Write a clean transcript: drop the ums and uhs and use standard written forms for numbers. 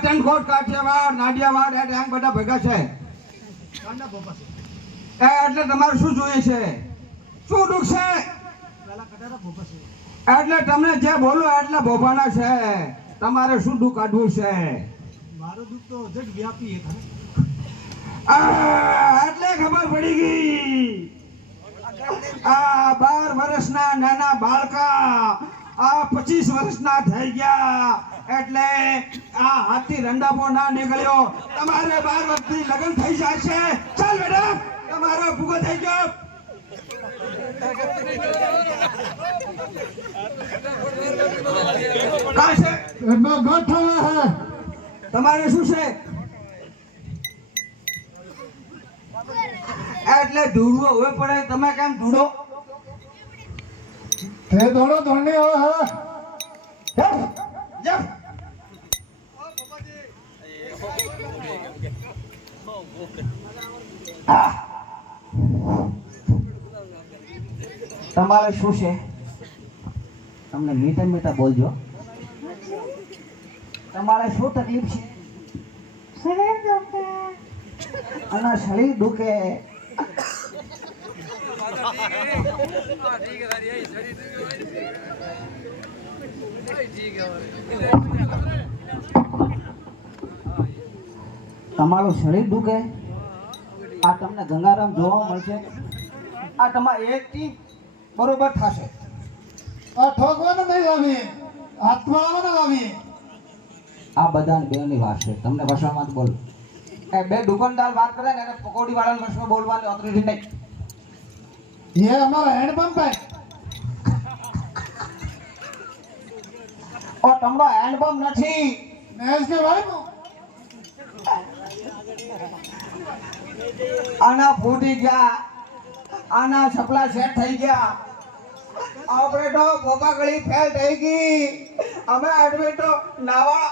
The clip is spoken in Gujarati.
ટનકોટ કાઠિયાવાડ નાડિયાવાડ એ ઢાંગ બધા ભેગા છે એટલે તમારે શું જોઈએ છે શું દુઃખ છે એટલે તમને જે બોલો એટલે ભોપાના છે તમારે શું દુઃખ કાઢવું છે મારો દુઃખ તો જગ વ્યાપી છે એટલે ખબર પડી ગઈ આ 12 વર્ષના નાના બાળકા આ 25 વર્ષના થઈ ગયા એટલે આ હાથથી રંડાપો ના નીકળ્યો તમારે 12 વર્ષથી લગ્ન થઈ જાય છે ચાલ મેડમ તમારો ભૂગો થઈ ગયો કા છે એમાં ગોઠવા હે તમારે શું છે એટલે ધૂળવો હવે પડે તમે કેમ ધૂળો તે દોડો દોડની હવે હે જપ તમારે શું છે તમને મીઠા મીઠા બોલજો તમારે શું તકલીફ છે શરીર દુખે અને શરીર દુખે તમારું શરીર દુખે આ તમને ગંગારામ જોવા મળશે આ તમારે એકથી બરોબર થશે આ ઠોકવાનું નહીં લાવી હાથ મારવાનું લાવી આ બધા બેની વાત છે તમને ભાષામાં જ બોલો એ બે દુકાનદાર વાત કરે ને એને પકોડી વાળાની ભાષામાં બોલવાની ઓથોરિટી નહીં ये हमारा हैंडपंप है ઓ તમારો હેન્ડપંપ નથી मैं इसके भाई हूँ આના ફૂટી ગયા આના સપલા સેટ થઈ ગયા આપણે તો પોપા ગળી ફેલ થઈ ગઈ અમે એડમિટ નાવા